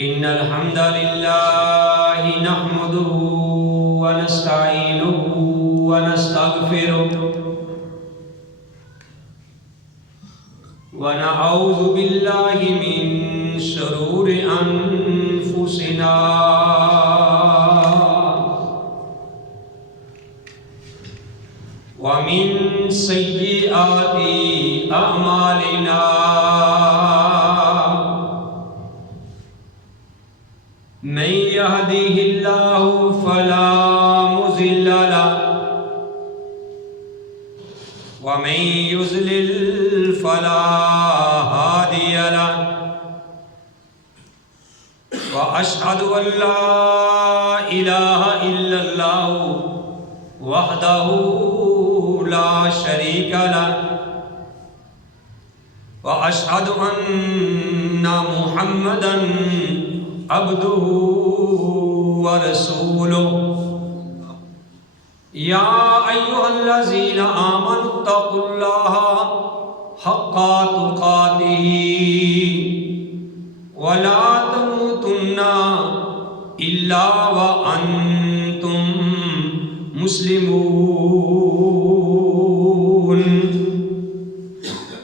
إن الحمد لله نحمده ونستعينه ونستغفره ونعوذ بالله من شرور أنفسنا ومن سيئات أعمالنا من يهده الله فلا مضل له ومن يضلل فلا هادي له وأشهد أن لا إله إلا الله وحده لا شريك له وأشهد أن محمدًا عبده ورسوله يا أيها الذين آمنوا اتقوا الله حق تقاته ولا تموتن إلا وأنتم مسلمون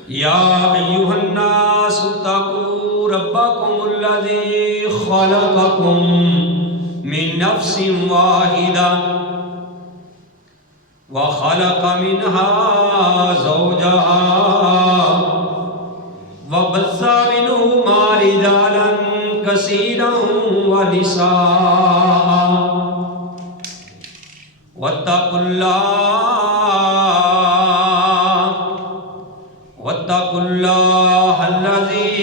يا أيها الناس اتقوا ربكم الذي خلقكم من نفس واحدة وخلق منها زوجها وبث منهما رجالا كثيرا ونساء واتقوا الله الذي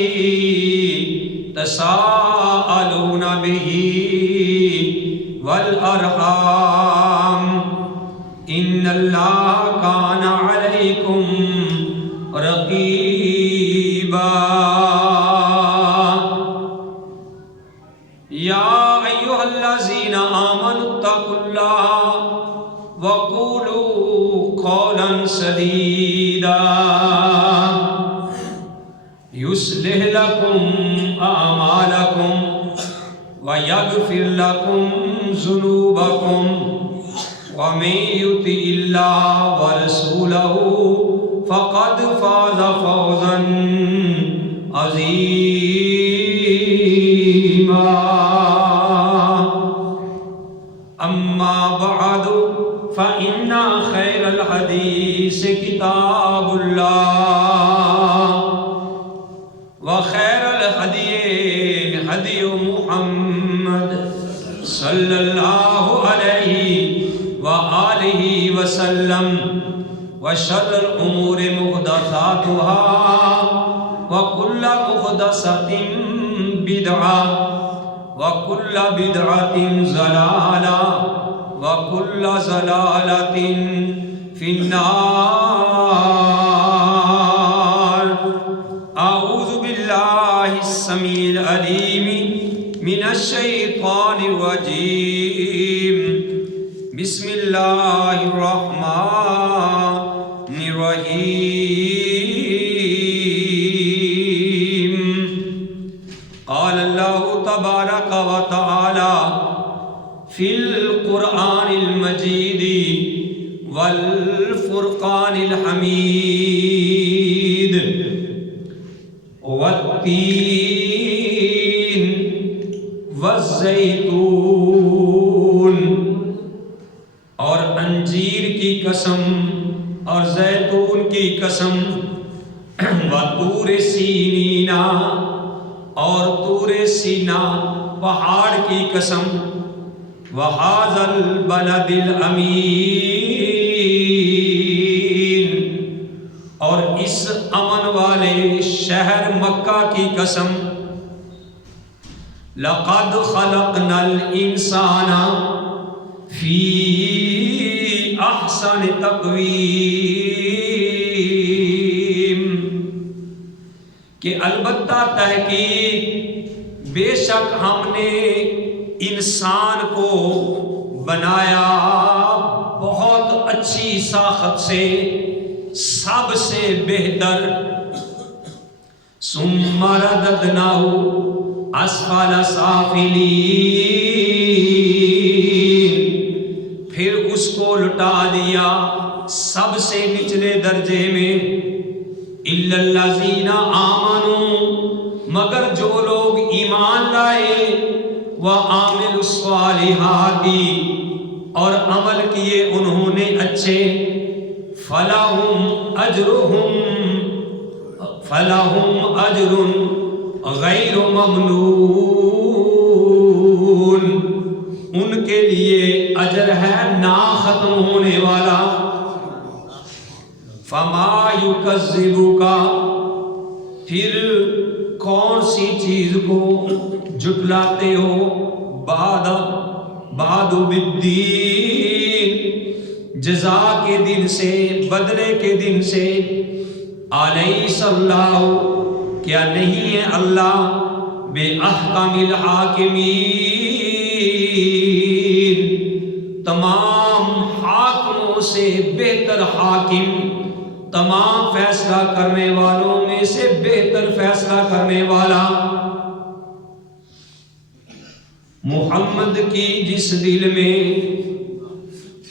تساءلون به والأرحام إن الله كان عليكم رقيبا يا أيها الذين آمنوا اتقوا الله وقولوا قولا سديدا يصلح لكم أعمالكم ويغفر لكم ذنوبكم ومن يطع الله ورسوله فقد فاز فوزا عظيما أما بعد فإن خير الحديث كتاب الله وخير الهدي هدي محمد صلى الله عليه وآله وسلم وشر الأمور محدثاتها وكل محدثة بدعة وكل بدعة ضلالة وكل ضلالة في النار. أعوذ بالله السميع العليم من الشيطان الرجيم. بسم الله الرحمن الرحيم. قال الله تبارك وتعالى في القرآن المجيد والفرقان الحميد والتين والزیتون اور انجیر کی قسم اور زیتون کی قسم وطور سینینا اور طور سینا پہاڑ کی قسم وَهَذَا الْبَلَدِ الْأَمِينِ اور اس امن والے شہر مکہ کی قسم لَقَدْ خَلَقْنَا الْإِنسَانَ فِي أَحْسَنِ تَقْوِيمٍ کہ البتہ تحقیق بے شک ہم نے انسان کو بنایا بہت اچھی ساخت سے سب سے بہتر. ثم رددناه اسفل سافلین، پھر اس کو لٹا دیا سب سے نچلے درجے میں، الا الذین آمنوا، مگر جو لوگ ایمان لائے، وعاملوا الصالحات، اور عمل کیے انہوں نے اچھے، فلہم اجر غیر ممنون، ان کے لیے اجر ہے نہ ختم ہونے والا۔ فما یکذبک، پھر کون سی چیز کو جھٹلاتے ہو، بعد بالدین، جزا کے دن سے، بدلے کے دن سے، الیس اللہ، کیا نہیں ہے اللہ بے احکم الحاکمین، تمام حاکموں سے بہتر حاکم، تمام فیصلہ کرنے والوں میں سے بہتر فیصلہ کرنے والا۔ محمد کی جس دل میں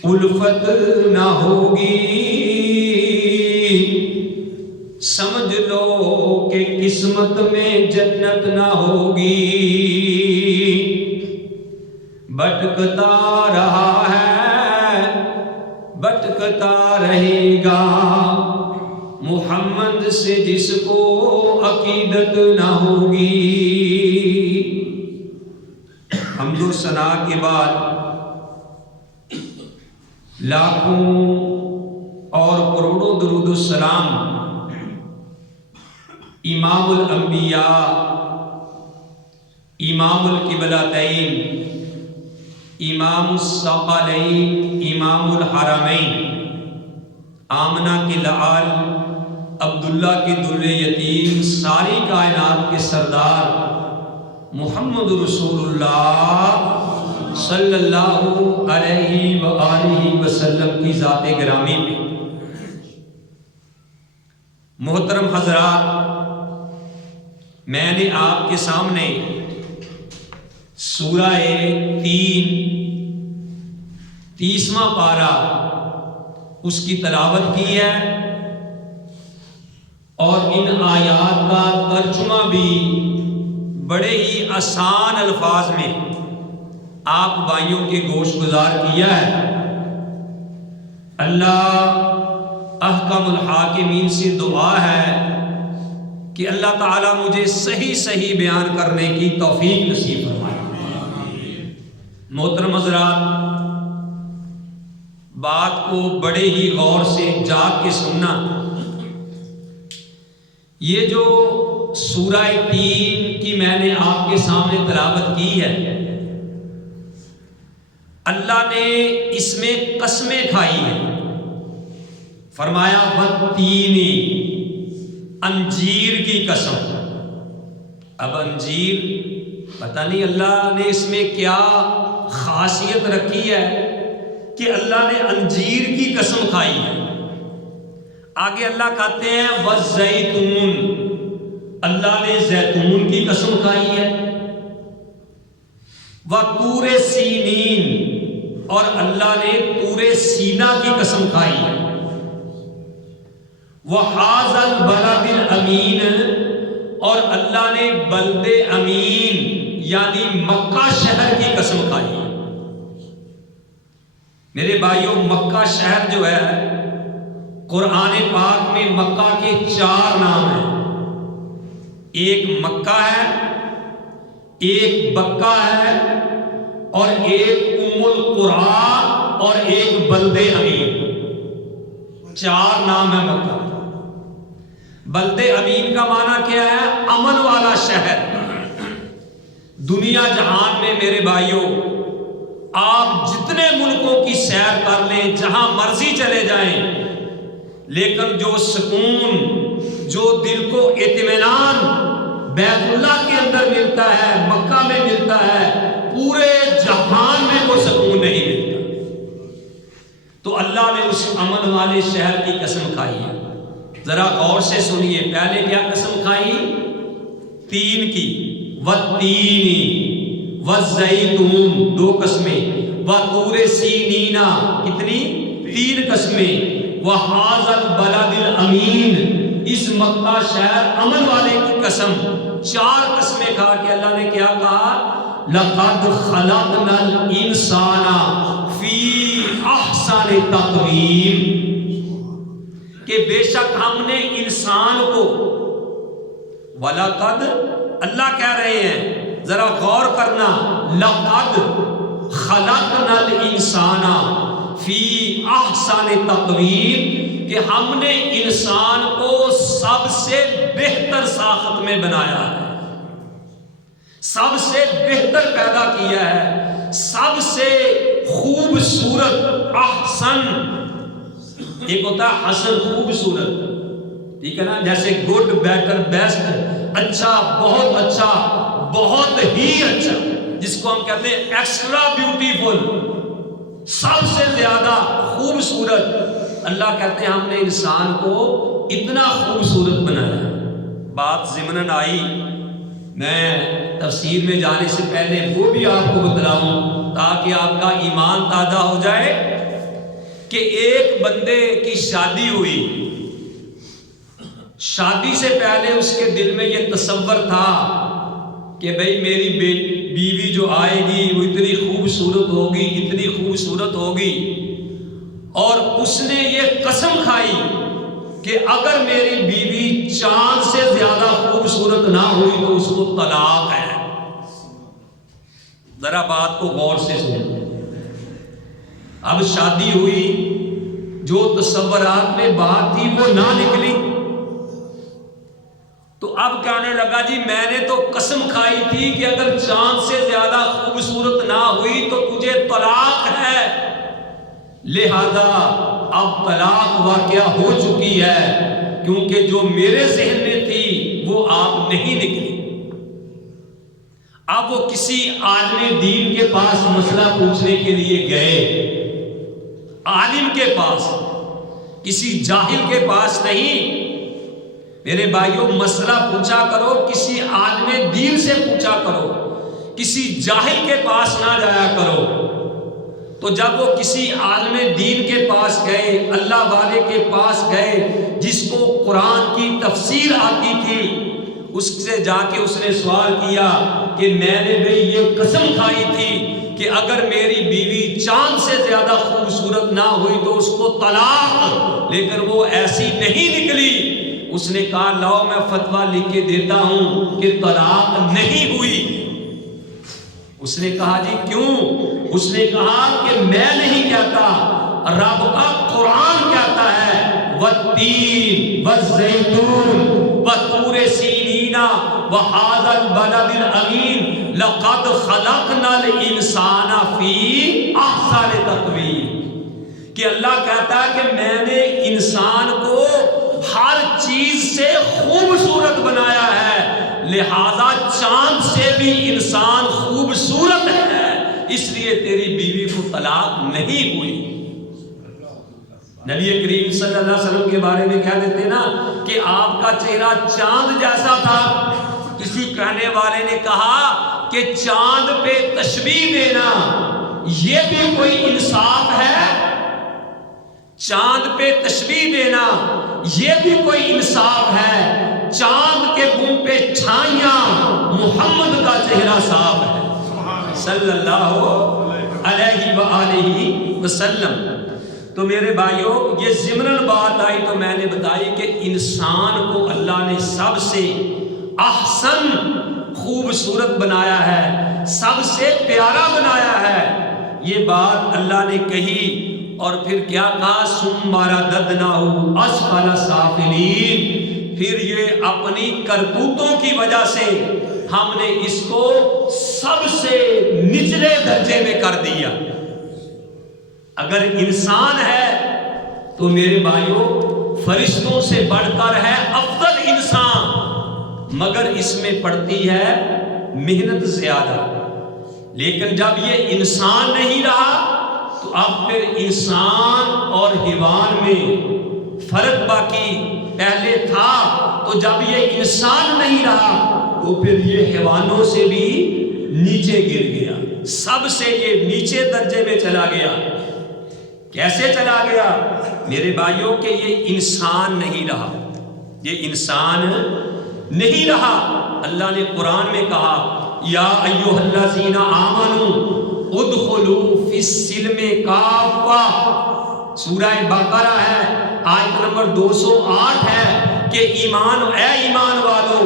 الفت نہ ہوگی، سمجھ لو کہ قسمت میں جنت نہ ہوگی، بھٹکتا رہا ہے بھٹکتا رہے گا، محمد سے جس کو عقیدت نہ ہوگی۔ حمد و ثنا کے بعد لاکھوں اور کروڑوں درود السلام امام الانبیاء، امام القبلتین، امام الثقلین، امام الحرمین، آمنہ کے لعال، عبداللہ کے در یتیم، ساری کائنات کے سردار محمد رسول اللہ صلی اللہ علیہ وآلہ وسلم کی ذات گرامی میں۔ محترم حضرات، میں نے آپ کے سامنے سورہ 30واں پارہ اس کی تلاوت کی ہے، اور ان آیات کا ترجمہ بھی بڑے ہی آسان الفاظ میں آپ بھائیوں کے گوش گزار کیا ہے۔ اللہ احکم الحاکمین سے دعا ہے کہ اللہ تعالیٰ مجھے صحیح صحیح بیان کرنے کی توفیق نصیب فرمائے۔ محترم حضرات، بات کو بڑے ہی غور سے جاگ کے سننا۔ یہ جو سورہ 3 کی میں نے آپ کے سامنے تلاوت کی ہے، اللہ نے اس میں قسمیں کھائی ہیں۔ فرمایا والتین، انجیر کی قسم۔ اب انجیر پتہ نہیں اللہ نے اس میں کیا خاصیت رکھی ہے کہ اللہ نے انجیر کی قسم کھائی ہے۔ آگے اللہ کہتے ہیں والزیتون، اللہ نے زیتون کی قسم کھائی ہے۔ وطور سینین، اور اللہ نے طور سینا کی قسم کھائی ہے۔ وہذا البلد الامین، اور اللہ نے بلد امین یعنی مکہ شہر کی قسم کھائی ہے۔ میرے بھائیوں، مکہ شہر جو ہے، قرآن پاک میں مکہ کے 4 نام ہیں۔ ایک مکہ ہے، ایک بکہ ہے، اور ایک ام القرآن، اور ایک بلد امین۔ 4 نام ہے مکہ۔ بلد امین کا معنی کیا ہے؟ امن والا شہر۔ دنیا جہان میں میرے بھائیوں، آپ جتنے ملکوں کی سیر کر لیں، جہاں مرضی چلے جائیں، لیکن جو سکون، جو دل کو اطمینان بیت اللہ کے اندر ملتا ہے، مکہ میں ملتا ہے، پورے جہان میں وہ سکون نہیں ملتا۔ تو اللہ نے اس امن والے شہر کی قسم کھائی ہے۔ ذرا غور سے سنیے، پہلے کیا قسم کھائی؟ 3 کی، والتین والزیتون 2 قسمیں، وطور سینینا کتنی 3 قسمیں، وہذا البلد الامین اس مکہ شہر امن والے کی قسم 4 قسمیں کھا کے اللہ نے کیا کہا؟ لقد خلقنا الانسان فی احسن تقویم، کہ بے شک ہم نے انسان کو، وَلَقَدْ اللہ کہہ رہے ہیں ذرا غور کرنا، لقد خلقنا الانسان فی احسن تقویم، کہ ہم نے انسان کو سب سے بہتر ساخت میں بنایا ہے، سب سے بہتر پیدا کیا ہے، سب سے خوبصورت، احسن ایک ہوتا ہے حسن خوبصورت، ٹھیک ہے نا، جیسے گڈ، بیٹر، بیسٹ، اچھا، بہت ہی اچھا، جس کو ہم کہتے ہیں ایکسٹرا بیوٹیفل، سب سے زیادہ خوبصورت۔ اللہ کہتے ہیں ہم نے انسان کو اتنا خوبصورت بنایا۔ بات ضمناً آئی، میں تفسیر میں جانے سے پہلے وہ بھی آپ کو بتلاؤں تاکہ آپ کا ایمان تازہ ہو جائے، کہ ایک بندے کی شادی ہوئی، شادی سے پہلے اس کے دل میں یہ تصور تھا کہ بھئی میری بیوی جو آئے گی وہ اتنی خوبصورت ہوگی، اتنی خوبصورت ہوگی، اور اس نے یہ قسم کھائی کہ اگر میری بیوی چاند سے زیادہ خوبصورت نہ ہوئی تو اس کو طلاق ہے۔ ذرا بات کو غور سے سنیں۔ اب شادی ہوئی، جو تصورات میں بات تھی وہ نہ نکلی، تو اب کہنے لگا جی میں نے تو قسم کھائی تھی کہ اگر چاند سے زیادہ خوبصورت نہ ہوئی تو تجھے طلاق ہے، لہذا اب طلاق واقعہ ہو چکی ہے، کیونکہ جو میرے ذہن میں تھی وہ آپ نہیں نکلی۔ اب وہ کسی عالم دین کے پاس مسئلہ پوچھنے کے لیے گئے، عالم کے پاس، کسی جاہل کے پاس نہیں۔ میرے بھائیوں، مسئلہ پوچھا کرو کسی عالم دین سے پوچھا کرو، کسی جاہل کے پاس نہ جایا کرو۔ تو جب وہ کسی عالم دین کے پاس گئے، اللہ والے کے پاس گئے جس کو قرآن کی تفسیر آتی تھی، اس سے جا کے اس نے سوال کیا کہ میں نے بھئی یہ قسم کھائی تھی کہ اگر میری بیوی چاند سے زیادہ خوبصورت نہ ہوئی تو اس کو طلاق، لیکن وہ ایسی نہیں نکلی۔ اس نے کہا لاؤ میں فتویٰ لکھ کے دیتا ہوں کہ طلاق نہیں ہوئی۔ اس نے کہا جی کیوں؟ اس نے کہا کہ میں نہیں کہتا، رب کا قرآن کہتا ہے والتین والزیتون وطور سینینا وہذا البلد الامین لقد خلقنا الانسان فی احسن تقویم، کہ اللہ کہتا ہے کہ میں نے انسان کو ہر چیز سے خوبصورت بنایا ہے، لہذا چاند سے بھی انسان خوبصورت ہے، اس لیے تیری بیوی کو طلاق نہیں ہوئی۔ نبی کریم صلی اللہ علیہ وسلم کے بارے میں کہہ دیتے نا کہ آپ کا چہرہ چاند جیسا تھا۔ کسی کہنے والے نے کہا کہ چاند پہ تشبیہ دینا یہ بھی کوئی انصاف ہے؟ چاند پہ تشبیہ دینا یہ بھی کوئی انصاف ہے؟ چاند کے منہ پہ چھائیاں، محمد کا چہرہ صاف ہے صلی اللہ علیہ وآلہ وسلم۔ تو میرے بھائیوں، یہ ضمناً بات آئی تو میں نے بتائی کہ انسان کو اللہ نے سب سے احسن خوبصورت بنایا ہے، سب سے پیارا بنایا ہے۔ یہ بات اللہ نے کہی اور پھر کیا کہا؟ ثم رددناہ اسفل سافلین، پھر یہ اپنی کرتوتوں کی وجہ سے ہم نے اس کو سب سے نچلے درجے میں کر دیا۔ اگر انسان ہے تو میرے بھائیوں فرشتوں سے بڑھ کر ہے افضل انسان، مگر اس میں پڑتی ہے محنت زیادہ۔ لیکن جب یہ انسان نہیں رہا تو اب پھر انسان اور حیوان میں فرق باقی پہلے تھا، تو جب یہ انسان نہیں رہا تو پھر یہ حیوانوں سے بھی نیچے گر گیا، سب سے یہ نیچے درجے میں چلا گیا۔ کیسے چلا گیا میرے بھائیوں؟ کہ یہ انسان نہیں رہا، یہ انسان نہیں رہا۔ اللہ نے قرآن میں کہا یا ایھا الذین آمنوا ادخلوا فی السلم کافہ، سورہ بقرہ ہے، آیت نمبر 208 ہے کہ اے ایمان والو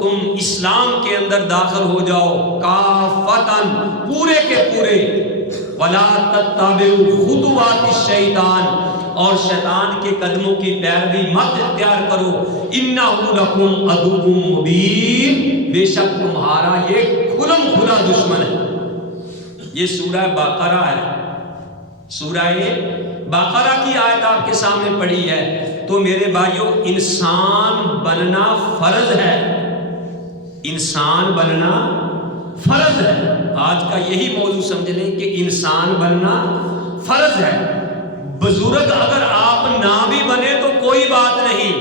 تم اسلام کے اندر داخل ہو جاؤ، کافتن، پورے کے پورے، ولا تتبعوا خطوات الشیطان، اور شیطان کے قدموں کی پیروی مت اختیار کرو، انہ لکم عدو مبین، بے شک تمہارا یہ کھلم کھلا دشمن ہے۔ یہ سورہ بقرہ ہے، سورہ بقرہ کی آیت آپ کے سامنے پڑھی ہے۔ تو میرے بھائیوں انسان بننا فرض ہے، انسان بننا فرض ہے۔ آج کا یہی موضوع سمجھ لیں کہ انسان بننا فرض ہے۔ بزرگ اگر آپ نہ بھی بنے تو کوئی بات نہیں،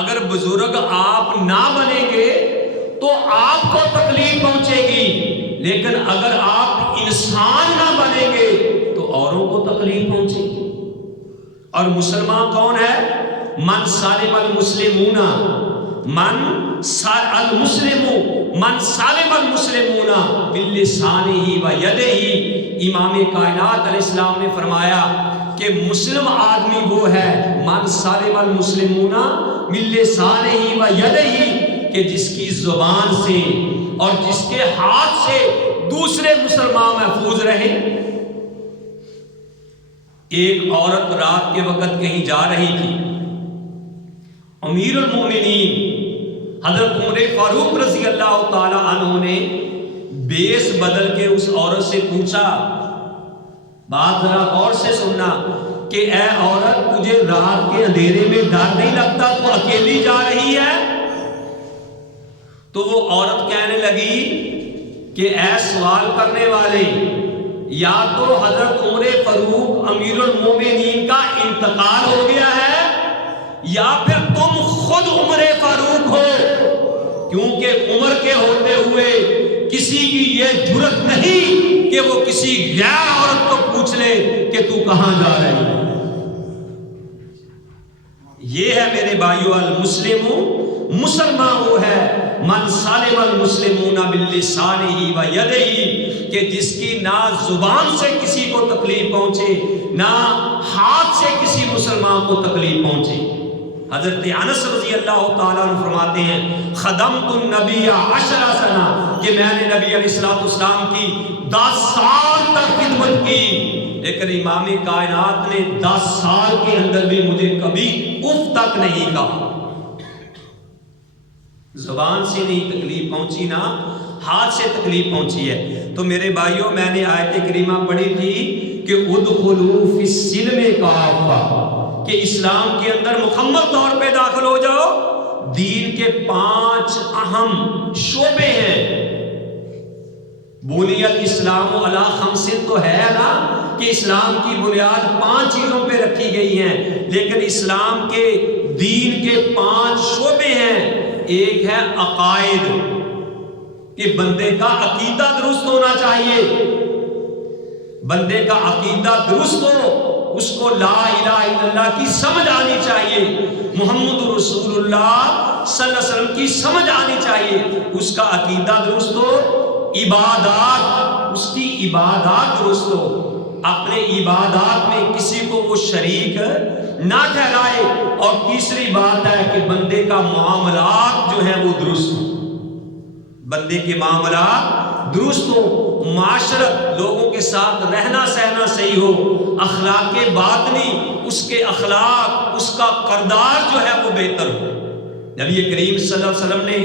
اگر بزرگ آپ نہ بنیں گے تو آپ کو تکلیف پہنچے گی، لیکن اگر آپ انسان نہ بنیں گے تو اوروں کو تکلیف پہنچے گی۔ اور مسلمان کون ہے؟ من سالم المسلمون، من سالم المسلمون باللسانہ و یدہ۔ امام کائنات علیہ السلام نے فرمایا کہ مسلم آدمی وہ ہے من سالم المسلمون من لسانہ و یدہ، کہ جس کی زبان سے اور جس کے ہاتھ سے دوسرے مسلمان محفوظ رہیں۔ ایک عورت رات کے وقت کہیں جا رہی تھی، امیر المومنین حضرت عمر فاروق رضی اللہ تعالی عنہ نے بیس بدل کے اس عورت سے پوچھا، بات ذرا غور سے سننا، کہ اے عورت تجھے رات کے اندھیرے میں ڈر نہیں لگتا؟ تو اکیلی جا رہی ہے؟ تو وہ عورت کہنے لگی کہ اے سوال کرنے والے، یا تو حضرت عمر فاروق امیر المومنین کا انتقال ہو گیا ہے یا پھر تم خود عمر فاروق ہو، کیونکہ عمر کے ہوتے ہوئے کسی کی یہ جرت نہیں کہ وہ کسی غیر عورت کو پوچھ لے کہ تو کہاں جا رہی ہے۔ یہ ہے میرے بھائیو المسلم، مسلمان وہ ہے من سالم المسلمون باللسانہ و یدہ، کہ جس کی نہ زبان سے کسی کو تکلیف پہنچے نہ ہاتھ سے کسی مسلمان کو تکلیف پہنچے۔ حضرت انس رضی اللہ تعالیٰ عنہ فرماتے ہیں خدمت النبی 10 سنہ، کہ میں نے نبی علیہ السلام کی 10 سال تک خدمت کی، لیکن امام کائنات نے 10 سال کے اندر بھی مجھے کبھی اف تک نہیں کہا۔ زبان سے نہیں تکلیف پہنچی، نہ ہاتھ سے تکلیف پہنچی ہے۔ تو میرے بھائیوں میں نے آیت کریمہ پڑھی تھی کہ ادخلوا فی السلم کافہ، کہ اسلام کے اندر مکمل طور پہ داخل ہو جاؤ۔ دین کے 5 اہم شعبے ہیں۔ بنی الاسلام علی 5 تو ہے نا کہ اسلام کی بنیاد 5 چیزوں پہ رکھی گئی ہیں، لیکن اسلام کے دین کے 5 شعبے ہیں۔ ایک ہے عقائد، کہ بندے کا عقیدہ درست ہونا چاہیے، بندے کا عقیدہ درست ہو، اس کو لا الہ الا اللہ کی سمجھ آنی چاہیے، محمد رسول اللہ صلی اللہ علیہ وسلم کی سمجھ آنی چاہیے، اس کا عقیدہ درست ہو۔ عبادات، اس کی عبادات درست ہو، اپنے عبادات میں کسی کو وہ شریک نہ ٹھہرائے۔ اور تیسری بات ہے کہ بندے کا معاملات جو ہیں وہ درست ہو، بندے کے معاملات درست ہو، معاشرت لوگوں کے ساتھ رہنا سہنا صحیح ہو، اخلاق باطنی، اس کے اخلاق، اس کا کردار جو ہے وہ بہتر ہو۔ نبی کریم صلی اللہ علیہ وسلم نے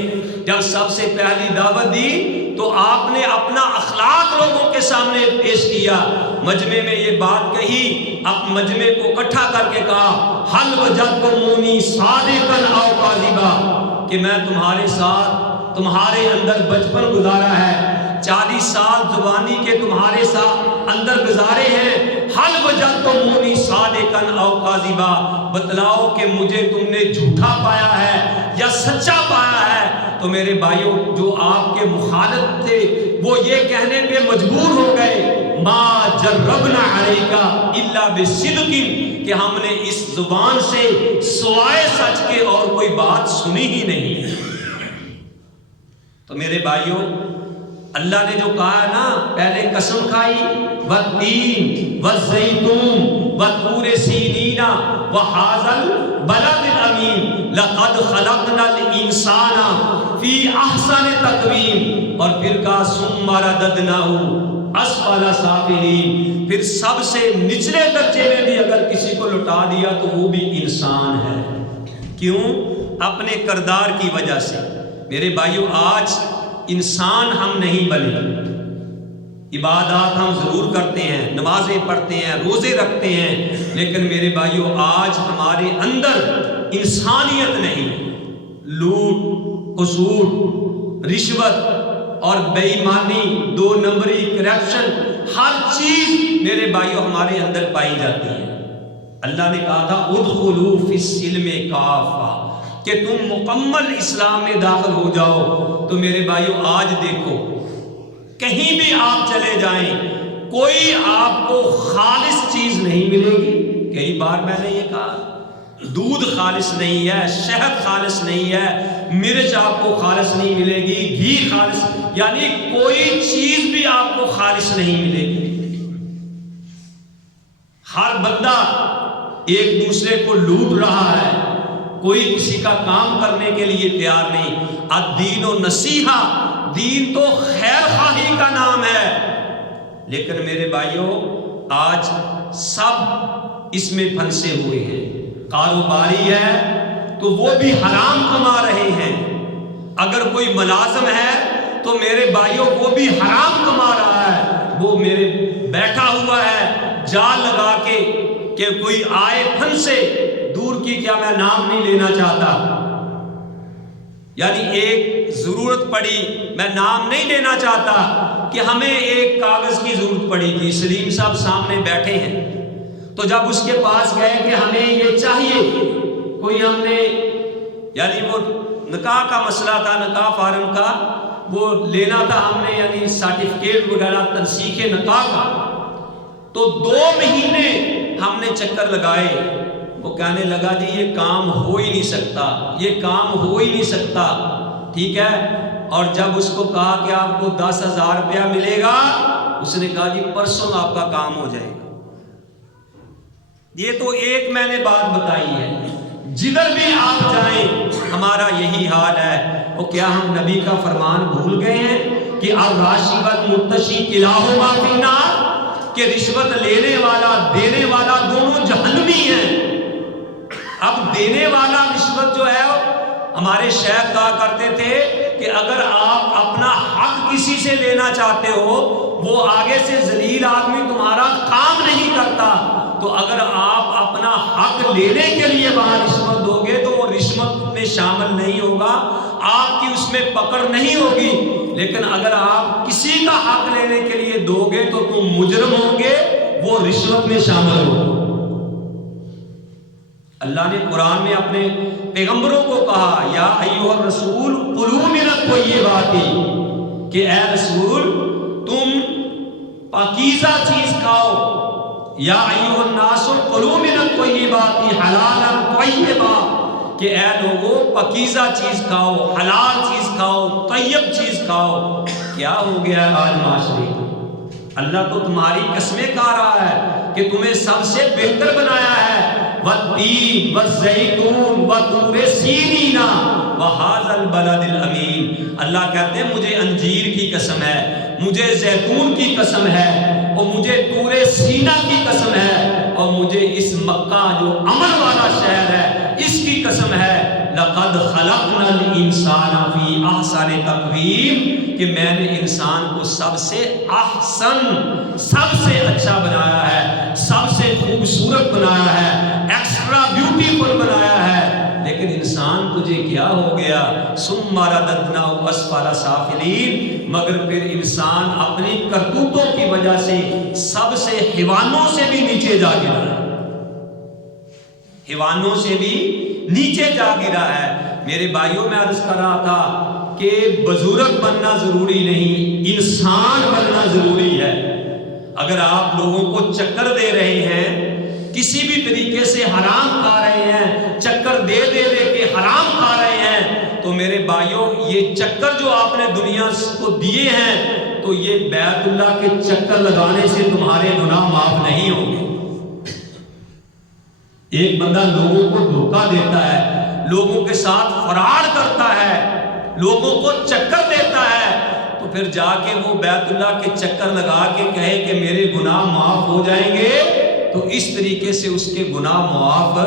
جب سب سے پہلی دعوت دی تو آپ نے اپنا اخلاق لوگوں کے سامنے پیش کیا، مجمع میں یہ بات کہی، اب مجمع کو اکٹھا کر کے کہا حل وجدتمونی صادقا او کاذبا، کہ میں تمہارے ساتھ، تمہارے اندر بچپن گزارا ہے، 40 سال جوانی کے تمہارے ساتھ اندر گزارے ہیں، حل وجدتمونی صادقا صادقن او کاذبا، بتلاؤ کہ مجھے تم نے جھوٹا پایا ہے یا سچا پایا ہے۔ تو میرے بھائیوں، جو آپ کے مخالف تھے وہ یہ کہنے پہ مجبور ہو گئے ما جربنا علیکا الا بصدق، کہ ہم نے اس زبان سے سوائے سچ کے اور کوئی بات سنی ہی نہیں۔ تو میرے بھائیوں، اللہ نے جو کہا ہے نا، پہلے قسم کھائی والتین والزیتون وطور سینین وہذا البلد الامین لقد خلقنا الانسان فی احسن تقویم، اور پھر کہا ثم رددناہ اسفل سافلین، پھر سب سے نچلے درجے میں بھی اگر کسی کو لٹا دیا تو وہ بھی انسان ہے۔ کیوں؟ اپنے کردار کی وجہ سے۔ میرے بھائیوں، آج انسان ہم نہیں بنے، عبادات ہم ضرور کرتے ہیں، نمازیں پڑھتے ہیں، روزے رکھتے ہیں، لیکن میرے بھائیوں آج ہمارے اندر انسانیت نہیں۔ لوٹ، قصور، رشوت اور بے ایمانی، دو نمبری، کرپشن، ہر چیز میرے بھائیوں ہمارے اندر پائی جاتی ہے۔ اللہ نے کہا تھا ادخلوا فی السلم کافہ، کہ تم مکمل اسلام میں داخل ہو جاؤ۔ تو میرے بھائیوں آج دیکھو، کہیں بھی آپ چلے جائیں، کوئی آپ کو خالص چیز نہیں ملے گی۔ کئی بار میں نے یہ کہا، دودھ خالص نہیں ہے، شہد خالص نہیں ہے، مرچ آپ کو خالص نہیں ملے گی، گھی خالص، یعنی کوئی چیز بھی آپ کو خالص نہیں ملے گی۔ ہر بندہ ایک دوسرے کو لوٹ رہا ہے، کوئی کسی کا کام کرنے کے لیے تیار نہیں۔ الدین و نصیحہ، دین تو خیر خواہی کا نام ہے، لیکن میرے بھائیوں آج سب اس میں پھنسے ہوئے ہیں۔ کاروباری ہے تو وہ بھی حرام کما رہے ہیں، اگر کوئی ملازم ہے تو میرے بھائیوں وہ بھی حرام کما رہا ہے۔ وہ میرے بیٹھا ہوا ہے جال لگا کے کہ کوئی آئے پھنسے، دور کی کیا میں نام نہیں لینا چاہتا، یعنی ایک ضرورت پڑی، میں نام نہیں لینا چاہتا، کہ ہمیں ایک کاغذ کی ضرورت پڑی تھی، سلیم صاحب سامنے بیٹھے ہیں، تو جب اس کے پاس گئے کہ ہمیں یہ چاہیے، کوئی ہم نے یعنی وہ نکاح کا مسئلہ تھا، نکاح فارم کا وہ لینا تھا ہم نے، یعنی سرٹیفکیٹ وغیرہ تنسیخ نکاح کا، تو 2 مہینے ہم نے چکر لگائے۔ وہ کہنے لگا جی یہ کام ہو ہی نہیں سکتا، یہ کام ہو ہی نہیں سکتا، ٹھیک ہے۔ اور جب اس کو کہا کہ آپ کو 10,000 روپیہ ملے گا، اس نے کہا جی پرسوں آپ کا کام ہو جائے گا۔ یہ تو ایک میں نے بات بتائی ہے، جدھر بھی آپ جائیں ہمارا یہی حال ہے۔ وہ کیا ہم نبی کا فرمان بھول گئے ہیں کہ الراشی والمرتشی کلاہما فی النار، کہ رشوت لینے والا دینے والا دونوں جہنمی ہیں۔ اب دینے والا رشوت جو ہے، ہمارے شیخ کہا کرتے تھے کہ اگر آپ اپنا حق کسی سے لینا چاہتے ہو، وہ آگے سے ذلیل آدمی تمہارا کام نہیں کرتا، تو اگر آپ اپنا حق لینے کے لیے وہاں رشوت دو گے تو وہ رشوت میں شامل نہیں ہوگا، آپ کی اس میں پکڑ نہیں ہوگی۔ لیکن اگر آپ کسی کا حق لینے کے لیے دو گے تو تم مجرم ہوں گے، وہ رشوت میں شامل ہوگا۔ اللہ نے قرآن میں اپنے پیغمبروں کو کہا یا ایھا الرسول کلوا من الطیبات، کہ اے رسول تم پاکیزہ چیز کھاؤ، یا ایھا الناس کلوا من الطیبات حلالا طیبا، کہ اے لوگو پاکیزہ چیز کھاؤ، حلال چیز کھاؤ، طیب چیز کھاؤ۔ کیا ہو گیا آج معاشرے؟ اللہ تو تمہاری قسمیں کھا رہا ہے کہ تمہیں سب سے بہتر بنایا ہے، والتین والزیتون وطور سینین وہذا البلد الامین۔ اللہ کہتے ہیں مجھے انجیر کی قسم ہے، مجھے زیتون کی قسم ہے، اور مجھے طور سینہ کی قسم ہے، اور مجھے اس مکہ جو امن والا شہر ہے اس کی قسم ہے، لقد خلقنا الانسان فی احسن تقویم، کہ میں نے انسان کو سب سے احسن، سب سے اچھا بنایا ہے، سب سے خوبصورت بنایا ہے، ایکسٹرا بیوٹیفل بنایا ہے۔ لیکن انسان تجھے کیا ہو گیا؟ ثم رددناہ اسفل سافلین، مگر پھر انسان اپنی کرتوتوں کی وجہ سے سب سے حیوانوں سے بھی نیچے جا گرا۔ حیوانوں سے بھی نیچے جا گرا ہے۔ میرے بھائیوں، میں عرض کر رہا تھا کہ بزرگ بننا ضروری نہیں، انسان بننا ضروری ہے۔ اگر آپ لوگوں کو چکر دے رہے ہیں، کسی بھی طریقے سے حرام کھا رہے ہیں، چکر دے دے دے کے حرام کھا رہے ہیں، تو میرے بھائیوں یہ چکر جو آپ نے دنیا کو دیے ہیں، تو یہ بیت اللہ کے چکر لگانے سے تمہارے گناہ معاف نہیں ہوں گے۔ ایک بندہ لوگوں کو دھوکہ دیتا ہے، لوگوں کے ساتھ فراڈ کرتا ہے، لوگوں کو چکر دیتا ہے، تو پھر جا کے وہ بیت اللہ کے چکر لگا کے کہے کہ میرے گناہ معاف ہو جائیں گے، تو اس طریقے سے اس کے گناہ معاف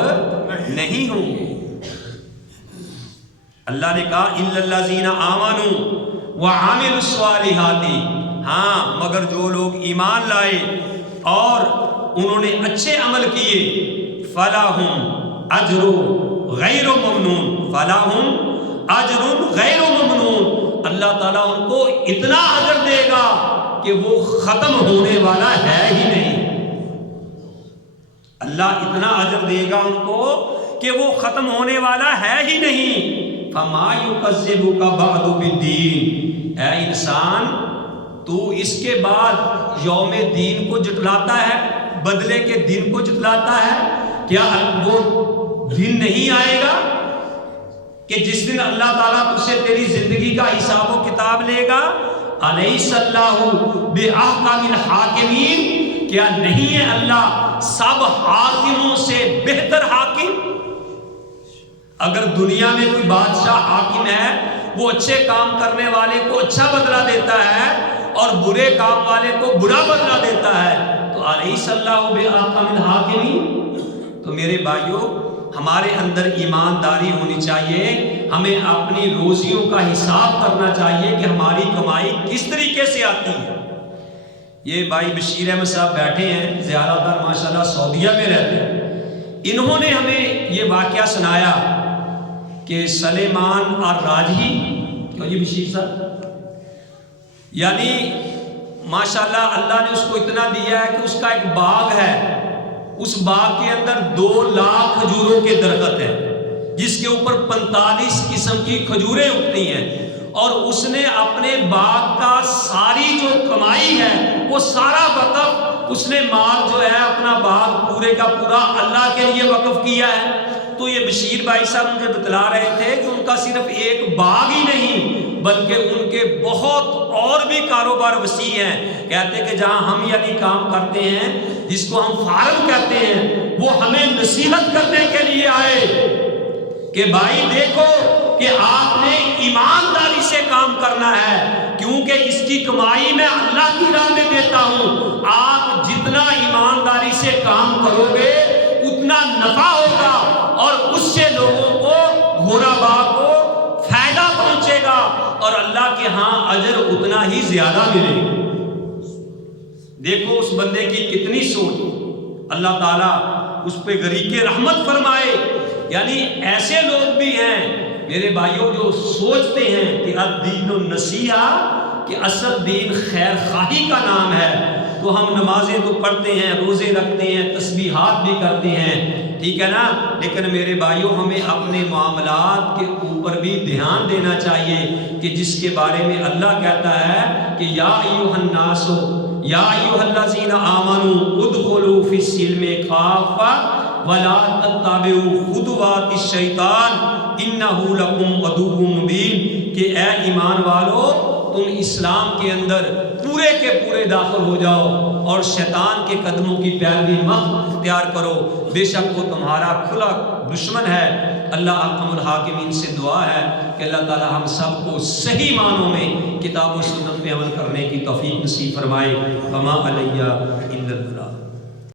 نہیں ہوں گے۔ اللہ نے کہا اِلَّا الَّذِينَ آمَنُوا وَعَمِلُوا الصَّالِحَاتِ، ہاں مگر جو لوگ ایمان لائے اور انہوں نے اچھے عمل کیے، فَلَهُمْ أَجْرٌ غَيْرُ مَمْنُونٍ، فَلَهُمْ أَجْرٌ غَيْرُ مَمْنُونٍ، اللہ تعالیٰ ان کو اتنا اجر دے گا کہ وہ ختم ہونے والا ہے ہی نہیں۔ اللہ اتنا اجر دے گا ان کو کہ وہ ختم ہونے والا ہے ہی نہیں۔ فَمَا يُكَذِّبُكَ بَعْدُ بِالدِّينِ، اے انسان تو اس کے بعد یوم دین کو جھٹلاتا ہے، بدلے کے دن کو جھٹلاتا ہے؟ کیا وہ دن نہیں آئے گا کہ جس دن اللہ تعالیٰ تجھ سے تیری زندگی کا حساب و کتاب لے گا؟ أَلَيْسَ اللَّهُ بِأَحْكَمِ الْحَاكِمِينَ، کیا نہیں ہے اللہ سب حاکموں سے بہتر حاکم؟ اگر دنیا میں کوئی بادشاہ حاکم ہے، وہ اچھے کام کرنے والے کو اچھا بدلہ دیتا ہے اور برے کام والے کو برا بدلہ دیتا ہے، تو أَلَيْسَ اللَّهُ بِأَحْكَمِ الْحَاكِمِينَ۔ تو میرے بھائیوں، ہمارے اندر ایمانداری ہونی چاہیے، ہمیں اپنی روزیوں کا حساب کرنا چاہیے کہ ہماری کمائی کس طریقے سے آتی ہے۔ یہ بھائی بشیر احمد صاحب بیٹھے ہیں، زیادہ تر ماشاءاللہ سعودیہ میں رہتے ہیں، انہوں نے ہمیں یہ واقعہ سنایا کہ سلیمان الراجحی، کیوں جی بشیر صاحب، یعنی ماشاءاللہ اللہ نے اس کو اتنا دیا ہے کہ اس کا ایک باغ ہے، اس باغ کے اندر 2 لاکھ کھجوروں کے درخت ہیں، جس کے اوپر 45 قسم کی کھجوریں اگتی ہیں، اور اس نے اپنے باغ کا ساری جو کمائی ہے وہ سارا وقف، اس نے مال جو ہے اپنا باغ پورے کا پورا اللہ کے لیے وقف کیا ہے۔ تو یہ بشیر بھائی صاحب مجھے بتلا رہے تھے کہ ان کا صرف ایک باغ ہی نہیں بلکہ ان کے بہت اور بھی کاروبار وسیع ہیں۔ کہتے کہ جہاں ہم یعنی کام کرتے ہیں، جس کو ہم فارم کہتے ہیں، وہ ہمیں نصیحت کرنے کے لیے آئے کہ بھائی دیکھو کہ آپ نے ایمانداری سے کام کرنا ہے، کیونکہ اس کی کمائی میں اللہ کی راہ میں دیتا ہوں، آپ جتنا ایمانداری سے کام کرو گے اتنا نفع ہوگا اور اس سے لوگوں کو، غرباء کو فائدہ پہنچے گا اور اللہ کے ہاں اجر اتنا ہی زیادہ ملے گا۔ دیکھو اس بندے کی کتنی سوچ، اللہ تعالیٰ اس پہ غریق رحمت فرمائے۔ یعنی ایسے لوگ بھی ہیں میرے بھائیوں جو سوچتے ہیں کہ الدین النصیحہ، کہ اصل دین خیر خواہی کا نام ہے، تو ہم نمازیں تو پڑھتے ہیں، روزے رکھتے ہیں، تسبیحات بھی کرتے ہیں، ٹھیک ہے نا، لیکن میرے بھائیوں ہمیں اپنے معاملات کے اوپر بھی دھیان دینا چاہیے کہ جس کے بارے میں اللہ کہتا ہے کہ یا ایھا الناس یا ایھا الذین آمنوا ادخلوا فی السلم کافۃ ولا تتبعوا خطوات الشیطان انہ لکم عدو مبین، کہ اے ایمان والو تم اسلام کے اندر پورے کے پورے داخل ہو جاؤ اور شیطان کے قدموں کی پیروی مت اختیار کرو، بے شک وہ تمہارا کھلا دشمن ہے۔ اللہ ارحم الحاکمین سے دعا ہے کہ اللہ تعالی ہم سب کو صحیح معنوں میں کتاب و سنت پہ عمل کرنے کی توفیق نصیب فرمائے۔ وما علیہ الا البلاغ۔